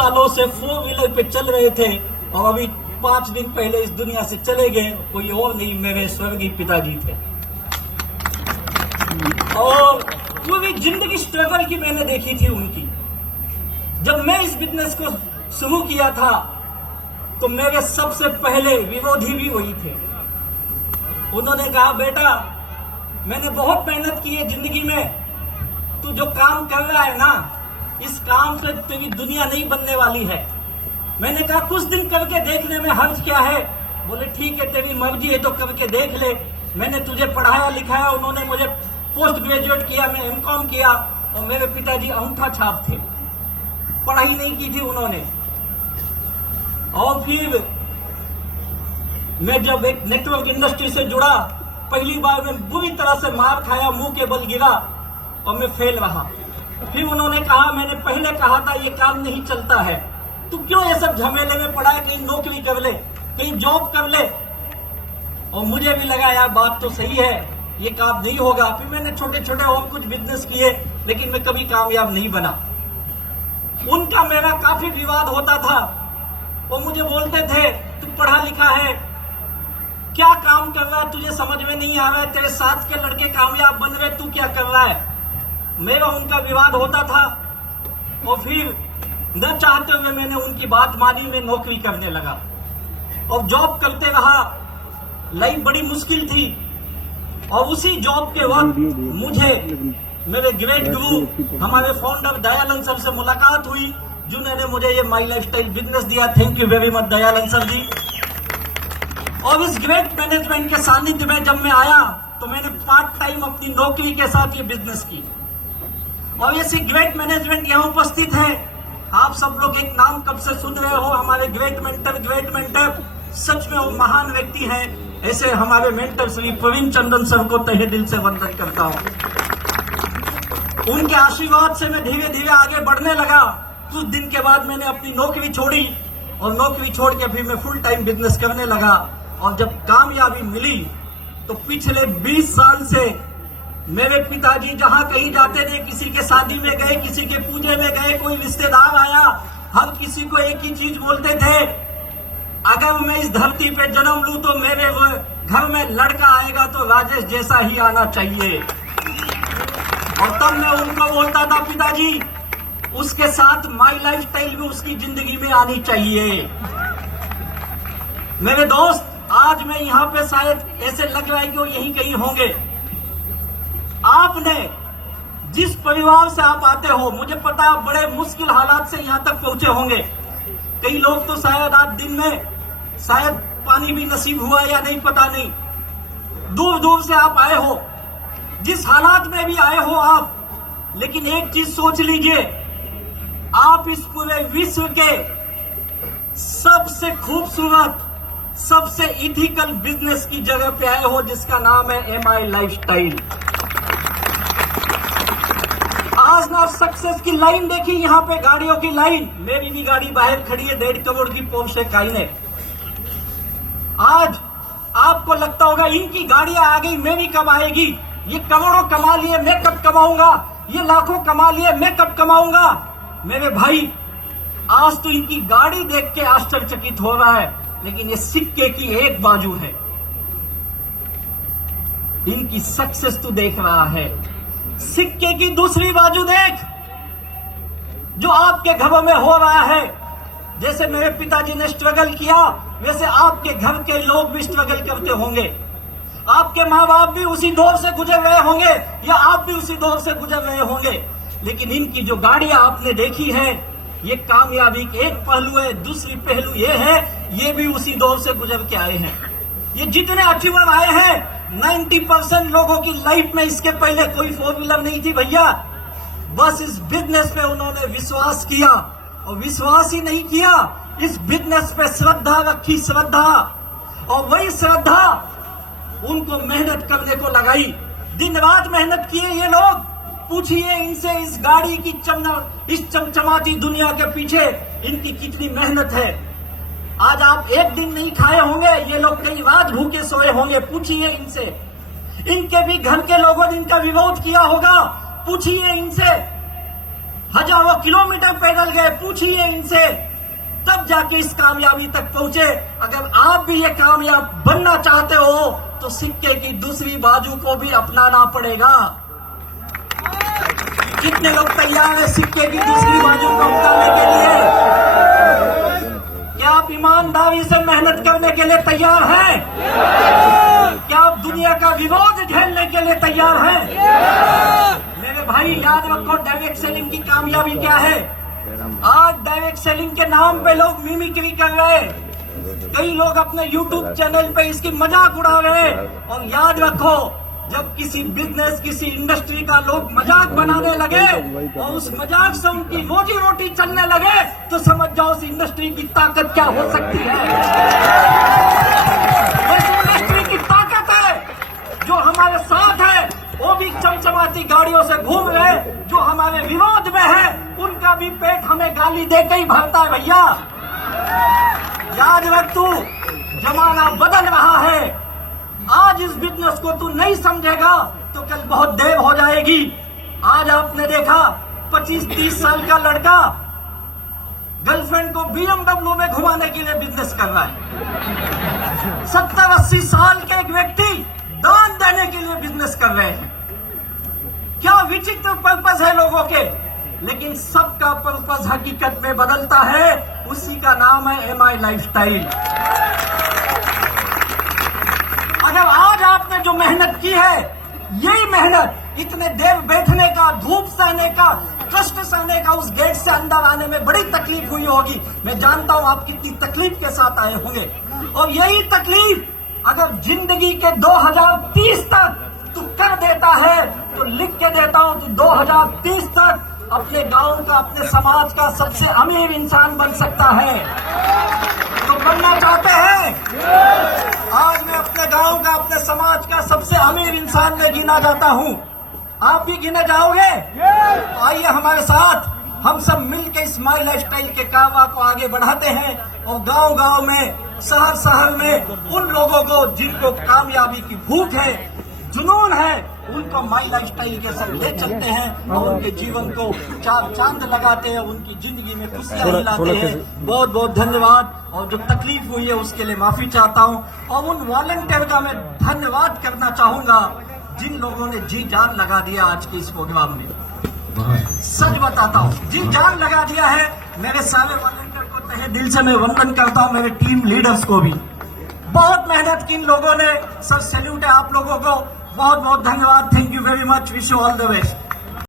सालों से 4 व्हीलर पे चल रहे थे और अभी 5 दिन पहले इस दुनिया से चले गए। कोई और नहीं, मेरे स्वर्गीय पिताजी थे। और पूरी जिंदगी स्ट्रगल की मैंने देखी थी उनकी। जब मैं इस बिजनेस को शुरू किया था तो मेरे सबसे पहले विरोधी भी वही थे। उन्होंने कहा, बेटा मैंने बहुत मेहनत की है जिंदगी में, तू जो काम कर रहा है ना, इस काम से तेरी दुनिया नहीं बनने वाली है। मैंने कहा कुछ दिन करके देखने में हर्ज क्या है। बोले ठीक है, तेरी मर्जी है तो करके देख ले। मैंने तुझे पढ़ाया लिखाया, उन्होंने मुझे पोस्ट ग्रेजुएट किया, मैं एमकॉम किया। और मेरे पिताजी अंगूठा छाप थे, पढ़ाई नहीं की थी उन्होंने। और फिर मैं जब एक नेटवर्क इंडस्ट्री से जुड़ा, पहली बार मैं बुरी तरह से मार खाया, मुंह के बल गिरा और मैं फेल रहा। फिर उन्होंने कहा, मैंने पहले कहा था ये काम नहीं चलता है, तू क्यों ये सब झमेले में पड़ा है, कहीं नौकरी कर ले, कहीं जॉब कर ले। और मुझे भी लगा यार बात तो सही है, ये काम नहीं होगा। फिर मैंने छोटे छोटे और कुछ बिजनेस किए, लेकिन मैं कभी कामयाब नहीं बना। उनका मेरा काफी विवाद होता था। वो मुझे बोलते थे, तू पढ़ा लिखा है, क्या काम कर रहा है, तुझे समझ में नहीं आ रहा है, तेरे साथ के लड़के कामयाब बन रहे, तू क्या कर रहा है। मेरा उनका विवाद होता था। और फिर न चाहते हुए मैंने उनकी बात मानी, मैं नौकरी करने लगा और जॉब करते रहा। लाइफ बड़ी मुश्किल थी। और उसी जॉब के वक्त मुझे मेरे ग्रेट गुरु हमारे फाउंडर दयानंद सर से मुलाकात हुई, जिन्होंने मुझे ये माई लाइफस्टाइल बिजनेस दिया। Thank you very much Dayanand sir ji. और इस ग्रेट मैनेजमेंट के सानिध्य में जब मैं आया तो मैंने पार्ट टाइम अपनी नौकरी के साथ ये बिजनेस की। और ऐसे ग्रेट मैनेजमेंट यहाँ उपस्थित है। आप सब लोग एक नाम कब से सुन रहे हो, हमारे ग्रेट मेंटर सच में वो महान व्यक्ति हैं। ऐसे हमारे मेंटर श्री प्रवीण चंद्रन सर को तहे दिल से वंदन करता हूँ। उनके आशीर्वाद से मैं धीरे धीरे आगे बढ़ने लगा। कुछ दिन के बाद मैंने अपनी नौकरी छोड़ी और नौकरी छोड़ के फिर मैं फुल टाइम बिजनेस करने लगा। और जब कामयाबी मिली तो पिछले 20 साल से मेरे पिताजी जहां कहीं जाते थे, किसी के शादी में गए, किसी के पूजे में गए, कोई रिश्तेदार आया, हर किसी को एक ही चीज बोलते थे, अगर मैं इस धरती पे जन्म लूं तो मेरे घर में लड़का आएगा तो राजेश जैसा ही आना चाहिए। और तब मैं उनको बोलता था, पिताजी उसके साथ माई लाइफस्टाइल भी उसकी जिंदगी में आनी चाहिए। मेरे दोस्त, आज मैं यहाँ पे शायद ऐसे लग रहा है कि वो यहीं कहीं होंगे। आपने जिस परिवार से आप आते हो, मुझे पता है बड़े मुश्किल हालात से यहाँ तक पहुंचे होंगे। कई लोग तो शायद आज दिन में शायद पानी भी नसीब हुआ या नहीं, पता नहीं। दूर दूर से आप आए हो, जिस हालात में भी आए हो आप, लेकिन एक चीज सोच लीजिए, आप इस पूरे विश्व के सबसे खूबसूरत, सबसे इथिकल बिजनेस की जगह पे आए हो, जिसका नाम है एमआई लाइफस्टाइल। आज ना सक्सेस की लाइन देखी, यहाँ पे गाड़ियों की लाइन। मेरी भी गाड़ी बाहर खड़ी है, 1.5 करोड़ की पोर्शे काइनेट। आज आपको लगता होगा इनकी गाड़ियां आ गई, मेरी कब आएगी, ये करोड़ों कमा लिए, मैं कब कमाऊंगा, ये लाखों कमा लिए, मैं कब कमाऊंगा। मेरे भाई, आज तो इनकी गाड़ी देख के आश्चर्यचकित हो रहा है, लेकिन ये सिक्के की एक बाजू है। इनकी सक्सेस तू देख रहा है, सिक्के की दूसरी बाजू देख, जो आपके घरों में हो रहा है। जैसे मेरे पिताजी ने स्ट्रगल किया, वैसे आपके घर के लोग भी स्ट्रगल करते होंगे। आपके माँ बाप भी उसी दौर से गुजर रहे होंगे, या आप भी उसी दौर से गुजर रहे होंगे। लेकिन इनकी जो गाड़ियां आपने देखी है, ये कामयाबी के एक पहलू है। दूसरी पहलू ये है, ये भी उसी दौर से गुजर के आए हैं। ये जितने अचीवर आए हैं, 90% लोगों की लाइफ में इसके पहले कोई 4 व्हीलर नहीं थी भैया। बस इस बिजनेस पे उन्होंने विश्वास किया, और विश्वास ही नहीं किया, इस बिजनेस पे श्रद्धा रखी, श्रद्धा। और वही श्रद्धा उनको मेहनत करने को लगाई। दिन रात मेहनत किए ये लोग। पूछिए इनसे, इस गाड़ी की इस चमचमाती दुनिया के पीछे इनकी कितनी मेहनत है। आज आप एक दिन नहीं खाए होंगे, ये लोग कई रात भूखे सोए होंगे। पूछिए इनसे। इनके भी घर के लोगों ने इनका विरोध किया होगा, पूछिए इनसे। हजारों किलोमीटर पैदल गए, पूछिए इनसे, तब जाके इस कामयाबी तक पहुंचे। अगर आप भी ये कामयाब बनना चाहते हो तो सिक्के की दूसरी बाजू को भी अपनाना पड़ेगा। कितने लोग तैयार हैं सिक्के की दूसरी बाजू को अपनाने के लिए? क्या आप ईमानदारी से मेहनत करने के लिए तैयार हैं? क्या आप दुनिया का विरोध झेलने के लिए तैयार हैं? मेरे भाई याद रखो, डायरेक्ट सेलिंग की कामयाबी क्या है। आज डायरेक्ट सेलिंग के नाम पे लोग मिमिक्री कर रहे हैं, कई लोग अपने YouTube चैनल पे इसकी मजाक उड़ा रहे हैं। और याद रखो, जब किसी बिजनेस, किसी इंडस्ट्री का लोग मजाक बनाने लगे और उस मजाक से उनकी रोजी रोटी चलने लगे तो समझ जाओ उस इंडस्ट्री की ताकत क्या हो सकती है। इस इंडस्ट्री की ताकत है जो हमारे साथ है, वो भी चमचमाती गाड़ियों से घूम रहे, जो हमारे विरोध में है उनका भी पेट हमें गाली देकर ही भरता है। भैया याद रख, तू जमाना बदल रहा है। आज इस बिजनेस को तू नहीं समझेगा तो कल बहुत देर हो जाएगी। आज आपने देखा 25-30 साल का लड़का गर्लफ्रेंड को BMW में घुमाने के लिए बिजनेस कर रहा है। 70-80 साल के एक व्यक्ति दान देने के लिए बिजनेस कर रहे हैं। क्या विचित्र पर्पस है लोगों के, लेकिन सबका पर्पस हकीकत में बदलता है। उसी का नाम है MI लाइफस्टाइल। अगर आज आपने जो मेहनत की है, यही मेहनत, इतने देर बैठने का, धूप सहने का, कष्ट सहने का, उस गेट से अंदर आने में बड़ी तकलीफ हुई होगी। मैं जानता हूं आप कितनी तकलीफ के साथ आए होंगे। और यही तकलीफ अगर जिंदगी के 2030 तक तू कर देता है तो लिख के देता हूं, तू 2030 तक अपने गांव का, अपने समाज का सबसे अमीर इंसान बन सकता है। तो बनना चाहते हैं? आज मैं अपने गांव का, अपने समाज का सबसे अमीर इंसान में गिना जाता हूं। आप भी गिने जाओगे? आइए हमारे साथ, हम सब मिलकर इस माई लाइफस्टाइल के कावा को आगे बढ़ाते हैं और गांव गांव में, शहर शहर में उन लोगों को जिनको कामयाबी की भूख है, जुनून है, उनको माई लाइफस्टाइल के सब ले चलते हैं और उनके जीवन को चार चांद लगाते हैं, उनकी जिंदगी में खुशियां लाते हैं। बहुत बहुत धन्यवाद। और जो तकलीफ हुई है उसके लिए माफी चाहता हूं। और उन वॉलंटियर का मैं धन्यवाद करना चाहूंगा जिन लोगों ने जी जान लगा दिया आज के इस प्रोग्राम में। सच बताता हूं, जी जान लगा दिया है। मेरे सारे वॉलंटियर को तहे दिल से मैं वंदन करता हूं, मेरे टीम लीडर्स को भी। बहुत मेहनत की इन लोगों ने। सर सैल्यूट है आप लोगों को। बहुत बहुत धन्यवाद। Thank you very much. Wish you all the best.